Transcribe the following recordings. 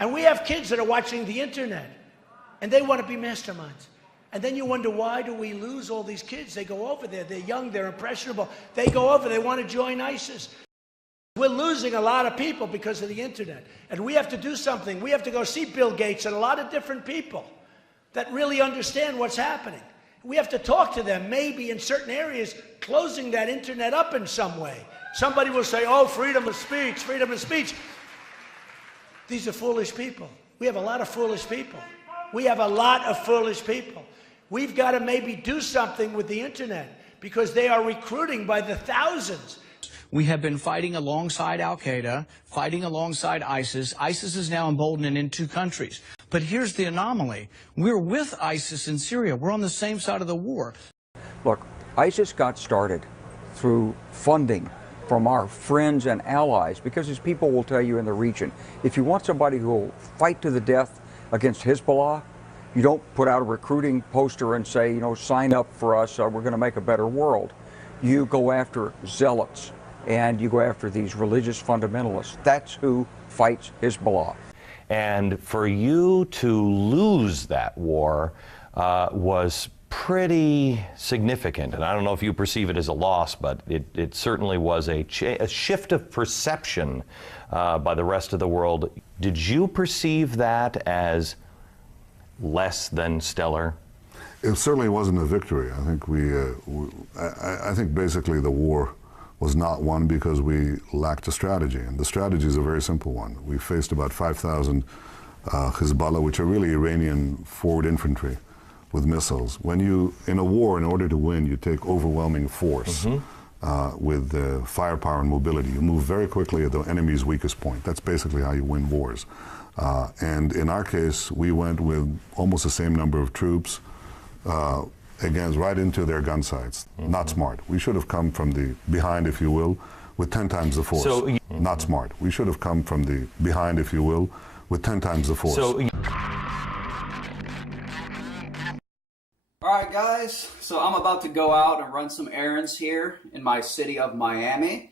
And we have kids that are watching the internet, and they want to be masterminds. And then you wonder, why do we lose all these kids? They go over there, they're young, they're impressionable. They go over, they want to join ISIS. We're losing a lot of people because of the internet. And we have to do something. We have to go see Bill Gates and a lot of different people that really understand what's happening. We have to talk to them, maybe in certain areas, closing that internet up in some way. Somebody will say, oh, freedom of speech, freedom of speech. These are foolish people. We have a lot of foolish people. We have a lot of foolish people. We've got to maybe do something with the internet because they are recruiting by the thousands. We have been fighting alongside al-Qaeda, fighting alongside ISIS. ISIS is now emboldened in 2 countries. But here's the anomaly. We're with ISIS in Syria. We're on the same side of the war. Look, ISIS got started through funding from our friends and allies, because as people will tell you in the region, if you want somebody who will fight to the death against Hezbollah, you don't put out a recruiting poster and say, you know, sign up for us, we're going to make a better world. You go after zealots, and you go after these religious fundamentalists. That's who fights Hezbollah. And for you to lose that war was pretty significant. And I don't know if you perceive it as a loss, but it certainly was a shift of perception by the rest of the world. Did you perceive that as less than stellar? It certainly wasn't a victory. I think I think basically the war was not won because we lacked a strategy, and the strategy is a very simple one. We faced about 5,000 Hezbollah, which are really Iranian forward infantry with missiles. When you, in a war, in order to win, you take overwhelming force with firepower and mobility. You move very quickly at the enemy's weakest point. That's basically how you win wars. And in our case, we went with almost the same number of troops, again, right into their gun sights. Not smart. We should have come from the behind, if you will, with 10 times the force. Not smart. We should have come from the behind, if you will, with 10 times the force. Alright guys, so I'm about to go out and run some errands here in my city of Miami.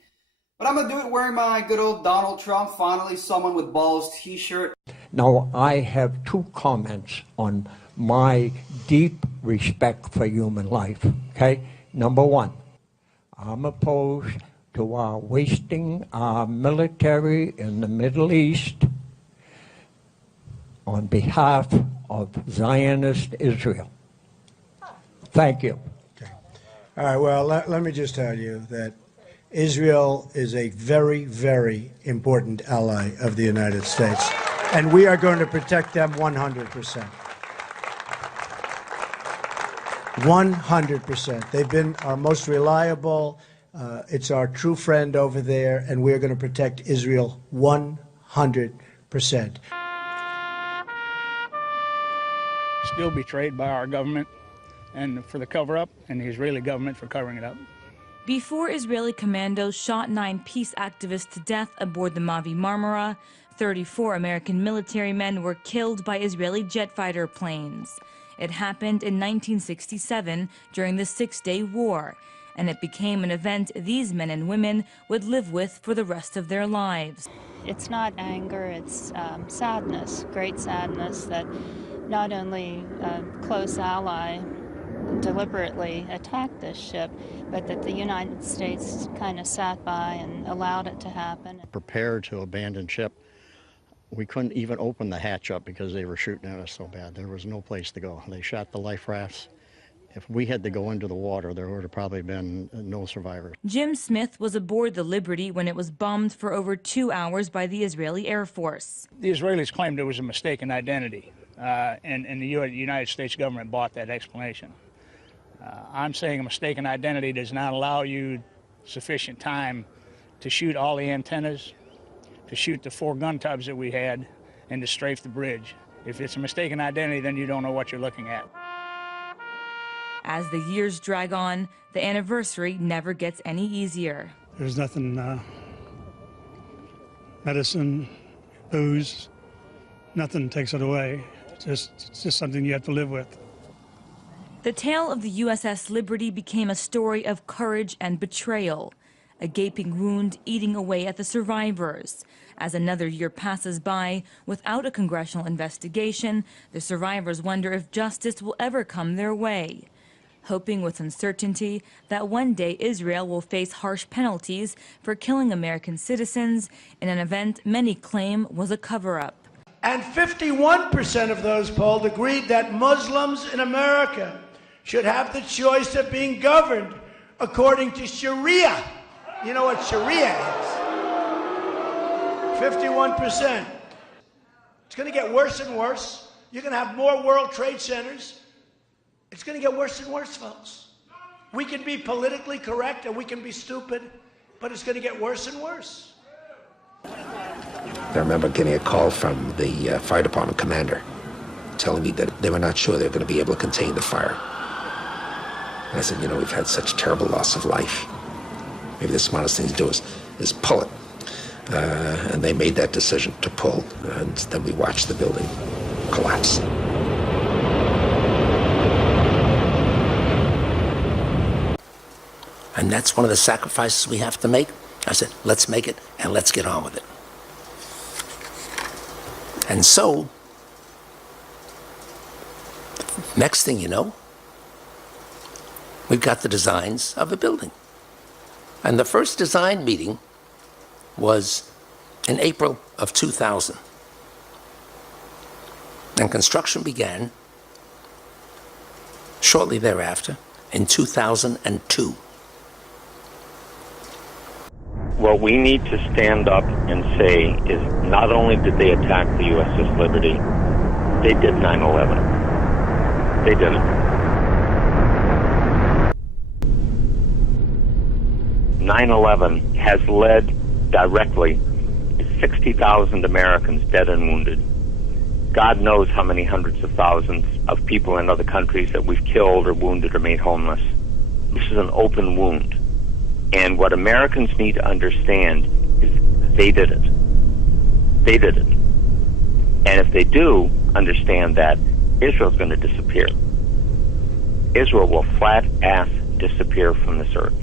But I'm going to do it wearing my good old Donald Trump, finally someone with balls t-shirt. Now, I have 2 comments on my deep respect for human life, okay? Number 1, I'm opposed to wasting our military in the Middle East on behalf of Zionist Israel. Thank you. Okay. All right, well, let me just tell you that Israel is a very, very important ally of the United States, and we are going to protect them 100%. 100%. They've been our most reliable. It's our true friend over there, and we're going to protect Israel 100%. Still betrayed by our government and for the cover-up, and the Israeli government for covering it up. Before Israeli commandos shot 9 peace activists to death aboard the Mavi Marmara, 34 American military men were killed by Israeli jet fighter planes. It happened in 1967 during the Six-Day War, and it became an event these men and women would live with for the rest of their lives. It's not anger, it's sadness, great sadness that not only a close ally deliberately attacked this ship, but that the United States kind of sat by and allowed it to happen. Prepared to abandon ship. We couldn't even open the hatch up because they were shooting at us so bad. There was no place to go. They shot the life rafts. If we had to go into the water, there would have probably been no survivors. Jim Smith was aboard the Liberty when it was bombed for over 2 hours by the Israeli Air Force. The Israelis claimed it was a mistaken identity, and the United States government bought that explanation. I'm saying a mistaken identity does not allow you sufficient time to shoot all the antennas, to shoot the 4 gun tubs that we had, and to strafe the bridge. If it's a mistaken identity, then you don't know what you're looking at. As the years drag on, the anniversary never gets any easier. There's nothing, medicine, booze, nothing takes it away. It's just something you have to live with. The tale of the USS Liberty became a story of courage and betrayal, a gaping wound eating away at the survivors. As another year passes by without a congressional investigation, the survivors wonder if justice will ever come their way, hoping with uncertainty that one day Israel will face harsh penalties for killing American citizens in an event many claim was a cover-up. And 51% of those polled agreed that Muslims in America should have the choice of being governed according to Sharia. You know what Sharia is? 51%. It's going to get worse and worse. You're going to have more World Trade Centers. It's going to get worse and worse, folks. We can be politically correct and we can be stupid, but it's going to get worse and worse. I remember getting a call from the fire department commander telling me that they were not sure they were going to be able to contain the fire. And I said, you know, we've had such terrible loss of life. Maybe the smartest thing to do is pull it. And they made that decision to pull, and then we watched the building collapse. And that's one of the sacrifices we have to make. I said, let's make it and let's get on with it. And so, next thing you know, we've got the designs of the building. And the first design meeting was in April of 2000. And construction began shortly thereafter in 2002. What we need to stand up and say is not only did they attack the USS Liberty, they did 9/11. They did it. 9/11 has led directly to 60,000 Americans dead and wounded. God knows how many hundreds of thousands of people in other countries that we've killed or wounded or made homeless. This is an open wound. And what Americans need to understand is they did it. They did it. And if they do understand that, Israel's going to disappear. Israel will flat-ass disappear from this earth.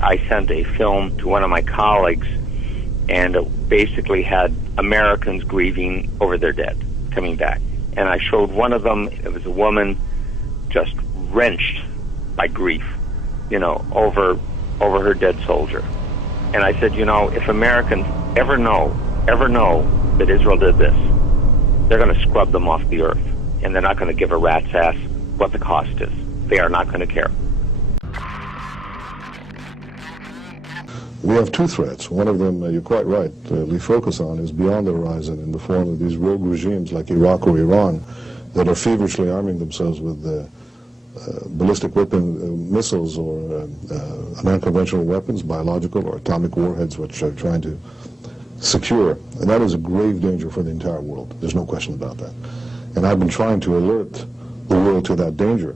I sent a film to one of my colleagues, and it basically had Americans grieving over their dead, coming back. And I showed one of them, it was a woman just wrenched by grief, you know, over her dead soldier. And I said, you know, if Americans ever know that Israel did this, they're going to scrub them off the earth. And they're not going to give a rat's ass what the cost is. They are not going to care. We have two threats. One of them, you're quite right, we focus on is beyond the horizon in the form of these rogue regimes like Iraq or Iran that are feverishly arming themselves with ballistic weapon missiles or unconventional weapons, biological or atomic warheads, which are trying to secure. And that is a grave danger for the entire world. There's no question about that. And I've been trying to alert the world to that danger.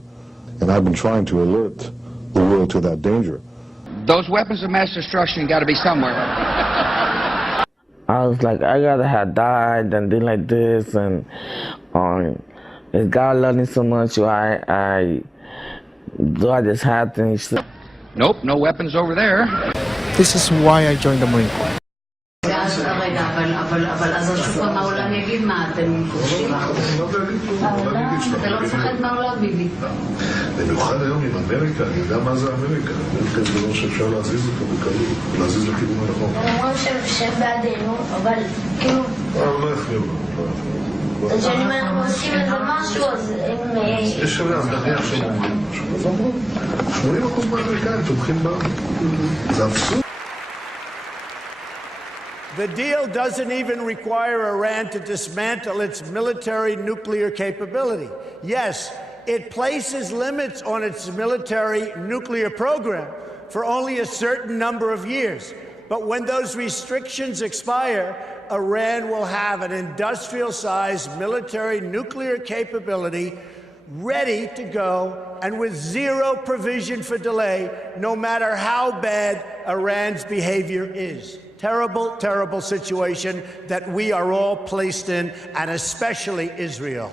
Those weapons of mass destruction got to be somewhere. I was like, I gotta have died and things like this, and if God loved me so much, I just had things. Nope, no weapons over there. This is why I joined the Marine Corps. במיוחד היום עם אמריקה, אני יודע מה זה אמריקה. אמריקה זה דבר שאפשר להזיז אותו בקלות, להזיז לכיוון הנכון. הם אומרים שהם בעדינו, אבל כאילו... לא יכולים. אז אם אנחנו עושים איזה משהו, אז הם... יש שווה, אז נניח שהם אומרים משהו. אז אמרו, 80% מהאמריקאים תומכים בנו. זה אבסורד. The deal doesn't even require Iran to dismantle its military nuclear capability. Yes, it places limits on its military nuclear program for only a certain number of years. But when those restrictions expire, Iran will have an industrial-sized military nuclear capability ready to go and with zero provision for delay, no matter how bad Iran's behavior is. Terrible, terrible situation that we are all placed in, and especially Israel.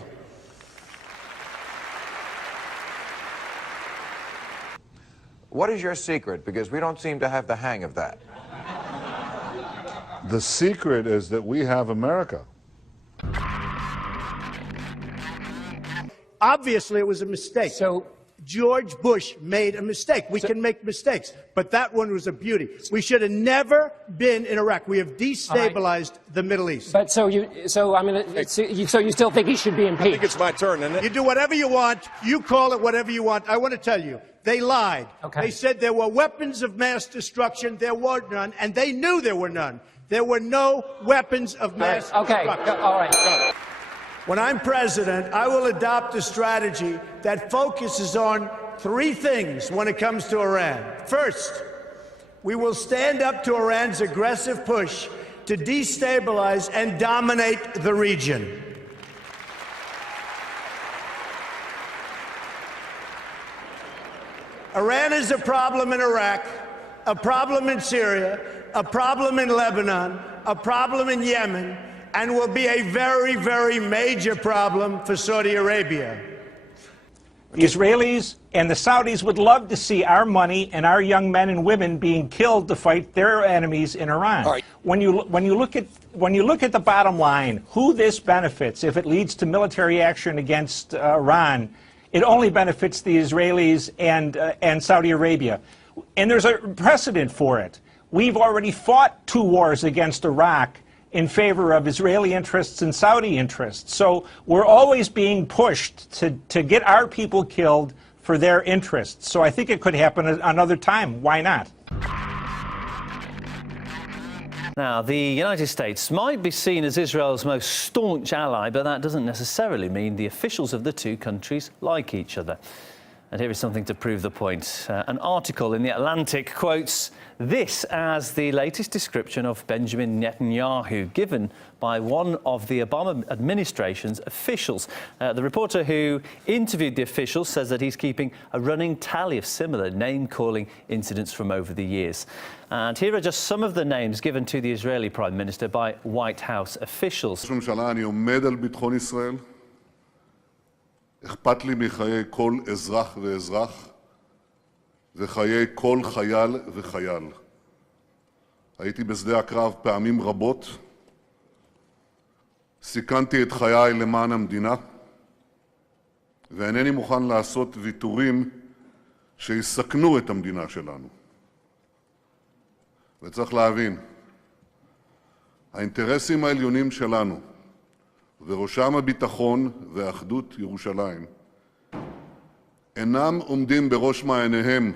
What is your secret? Because we don't seem to have the hang of that. The secret is that we have America. Obviously, it was a mistake. So George Bush made a mistake. We can make mistakes, but that one was a beauty. We should have never been in Iraq. We have destabilized the Middle East. But so you still think he should be impeached? I think it's my turn, isn't it? You do whatever you want. You call it whatever you want. I want to tell you, they lied. Okay. They said there were weapons of mass destruction. There were none, and they knew there were none. There were no weapons of mass destruction. All right. When I'm president, I will adopt a strategy that focuses on three things when it comes to Iran. First, we will stand up to Iran's aggressive push to destabilize and dominate the region. Iran is a problem in Iraq, a problem in Syria, a problem in Lebanon, a problem in Yemen, and will be a very, very major problem for Saudi Arabia. The Israelis and the Saudis would love to see our money and our young men and women being killed to fight their enemies in Iran. All right. When you look at the bottom line, who this benefits if it leads to military action against Iran, it only benefits the Israelis and Saudi Arabia. And there's a precedent for it. We've already fought 2 wars against Iraq in favor of Israeli interests and Saudi interests. So we're always being pushed to get our people killed for their interests. So I think it could happen another time. Why not? Now, the United States might be seen as Israel's most staunch ally, but that doesn't necessarily mean the officials of the two countries like each other. And here is something to prove the point. An article in The Atlantic quotes this as the latest description of Benjamin Netanyahu given by one of the Obama administration's officials. The reporter who interviewed the official says that he's keeping a running tally of similar name-calling incidents from over the years. And here are just some of the names given to the Israeli Prime Minister by White House officials. אכפת לי מחיי כל אזרח ואזרח וחיי כל חייל וחייל. הייתי בשדה הקרב פעמים רבות, סיכנתי את חיי למען המדינה, ואינני מוכן לעשות ויתורים שיסכנו את המדינה שלנו. וצריך להבין, האינטרסים העליונים שלנו, וראשם הביטחון ואחדות ירושלים, אינם עומדים בראש מעייניהם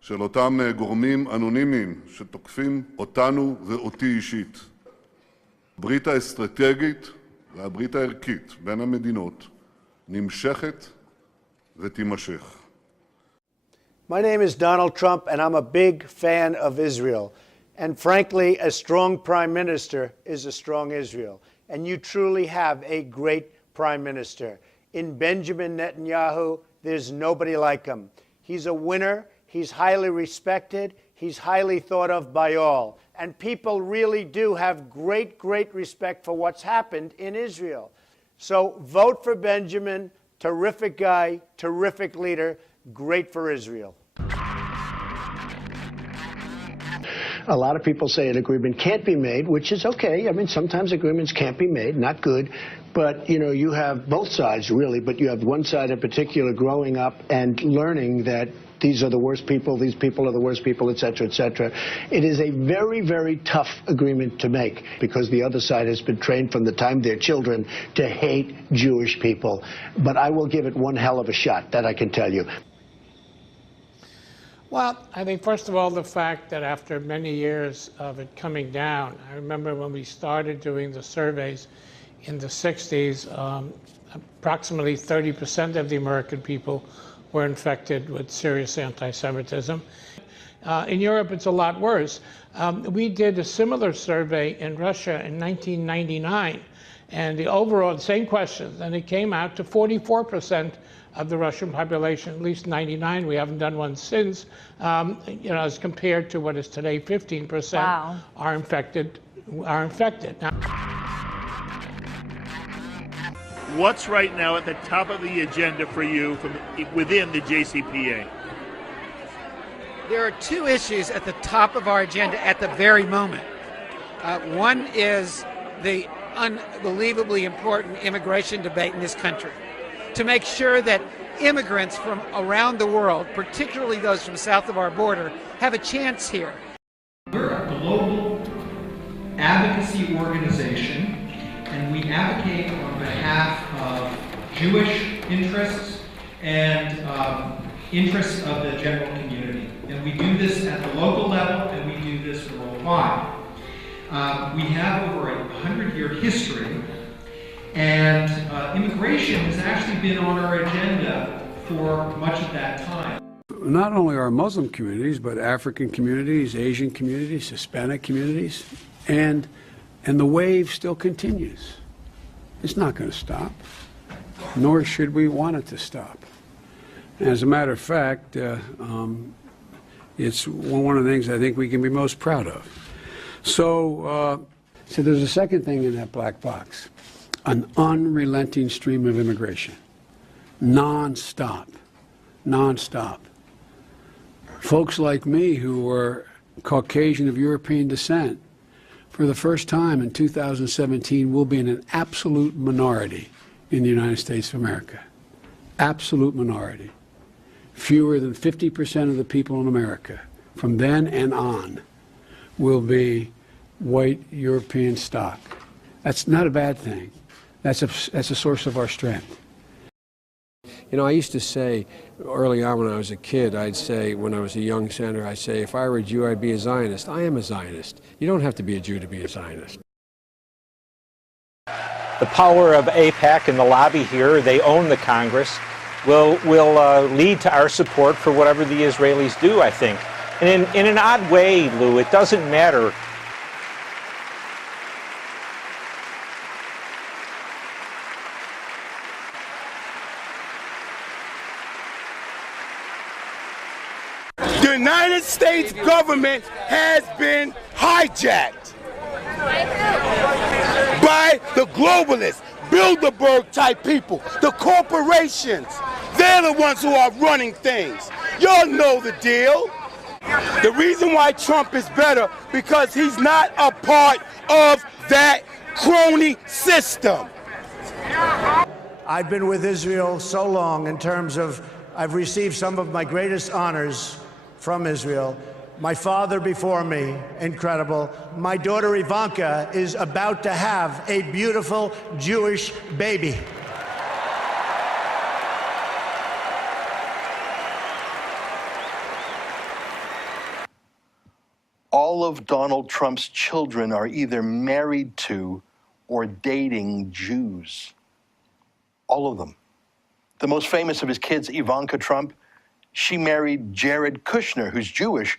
של אותם גורמים אנונימיים שתוקפים אותנו ואותי אישית. הברית האסטרטגית והברית הערכית בין המדינות נמשכת ותימשך. My name is Donald Trump, and I'm a big fan of Israel. And frankly, a strong prime minister is a strong Israel. And you truly have a great prime minister. In Benjamin Netanyahu, there's nobody like him. He's a winner. He's highly respected. He's highly thought of by all. And people really do have great, great respect for what's happened in Israel. So vote for Benjamin. Terrific guy, terrific leader, great for Israel. A lot of people say an agreement can't be made, which is okay. I mean, sometimes agreements can't be made, not good. But, you know, you have both sides, really, but you have one side in particular growing up and learning that these are the worst people, these people are the worst people, et cetera, et cetera. It is a very, very tough agreement to make because the other side has been trained from the time they're children to hate Jewish people. But I will give it one hell of a shot, that I can tell you. Well, I think, first of all, the fact that after many years of it coming down, I remember when we started doing the surveys in the 60s, approximately 30% of the American people were infected with serious anti-Semitism. In Europe, it's a lot worse. We did a similar survey in Russia in 1999, and the overall, same questions, and it came out to 44% of the Russian population, at least 99. We haven't done one since. You know, as compared to what is today 15% Wow. are infected. Now, what's right now at the top of the agenda for you from within the JCPA? There are two issues at the top of our agenda at the very moment. One is the unbelievably important immigration debate in this country, to make sure that immigrants from around the world, particularly those from south of our border, have a chance here. We're a global advocacy organization, and we advocate on behalf of Jewish interests and interests of the general community. And we do this at the local level, and we do this worldwide. We have over a 100-year history, and immigration has actually been on our agenda for much of that time. Not only our Muslim communities, but African communities, Asian communities, Hispanic communities, and the wave still continues. It's not going to stop, nor should we want it to stop. As a matter of fact, it's one of the things I think we can be most proud of. So there's a second thing in that black box, an unrelenting stream of immigration, non-stop. Folks like me who were Caucasian of European descent, for the first time in 2017, will be in an absolute minority in the United States of America. Absolute minority. Fewer than 50% of the people in America from then and on will be white European stock. That's not a bad thing. That's a source of our strength. You know, I used to say early on when I was a kid, I'd say, when I was a young senator, I'd say, if I were a Jew, I'd be a Zionist. I am a Zionist. You don't have to be a Jew to be a Zionist. The power of AIPAC and the lobby here, they own the Congress, will lead to our support for whatever the Israelis do, I think. And in an odd way, Lou, it doesn't matter. The United States government has been hijacked by the globalists, Bilderberg type people, the corporations. They're the ones who are running things. Y'all know the deal. The reason why Trump is better, because he's not a part of that crony system. I've been with Israel so long in terms of I've received some of my greatest honors from Israel. My father before me, incredible. My daughter Ivanka is about to have a beautiful Jewish baby. All of Donald Trump's children are either married to or dating Jews. All of them. The most famous of his kids, Ivanka Trump, she married Jared Kushner, who's Jewish,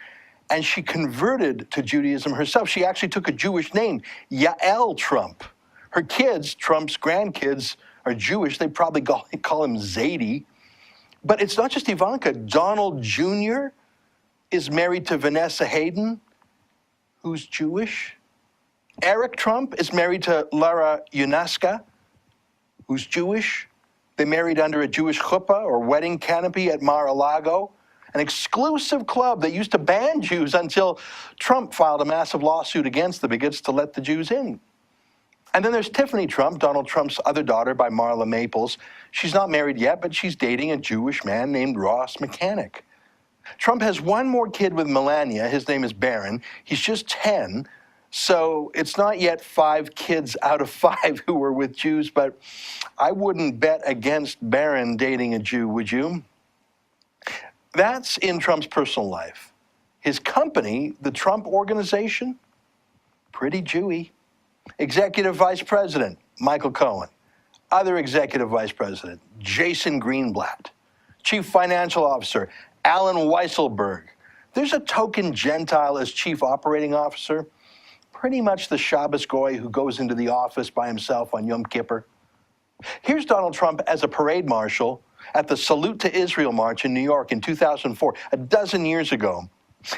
and she converted to Judaism herself. She actually took a Jewish name, Yael Trump. Her kids, Trump's grandkids, are Jewish. They probably call him Zadie. But it's not just Ivanka. Donald Jr. is married to Vanessa Hayden, who's Jewish. Eric Trump is married to Lara Yunaska, who's Jewish. They married under a Jewish chuppah or wedding canopy at Mar-a-Lago, an exclusive club that used to ban Jews until Trump filed a massive lawsuit against the bigots to let the Jews in. And then there's Tiffany Trump, Donald Trump's other daughter by Marla Maples. She's not married yet, but she's dating a Jewish man named Ross Mechanic. Trump has one more kid with Melania. His name is Barron. He's just 10, so it's not yet 5 kids out of 5 who are with Jews, but I wouldn't bet against Barron dating a Jew, would you? That's in Trump's personal life. His company, the Trump Organization, pretty Jewy. Executive Vice President, Michael Cohen. Other Executive Vice President, Jason Greenblatt. Chief Financial Officer, Alan Weisselberg. There's a token Gentile as Chief Operating Officer. Pretty much the Shabbos Goy who goes into the office by himself on Yom Kippur. Here's Donald Trump as a parade marshal at the Salute to Israel March in New York in 2004, a dozen years ago.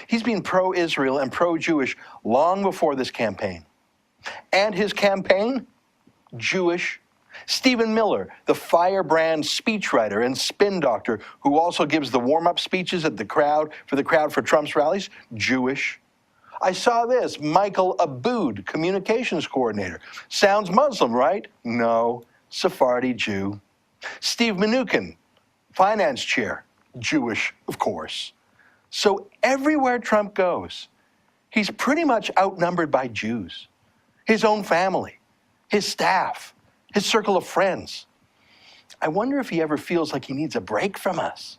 He's been pro-Israel and pro-Jewish long before this campaign. And his campaign? Jewish. Stephen Miller, the firebrand speechwriter and spin doctor who also gives the warm-up speeches at the crowd for Trump's rallies? Jewish. I saw this, Michael Aboud, communications coordinator. Sounds Muslim, right? No, Sephardi Jew. Steve Mnuchin, finance chair, Jewish, of course. So everywhere Trump goes, he's pretty much outnumbered by Jews. His own family, his staff, his circle of friends. I wonder if he ever feels like he needs a break from us.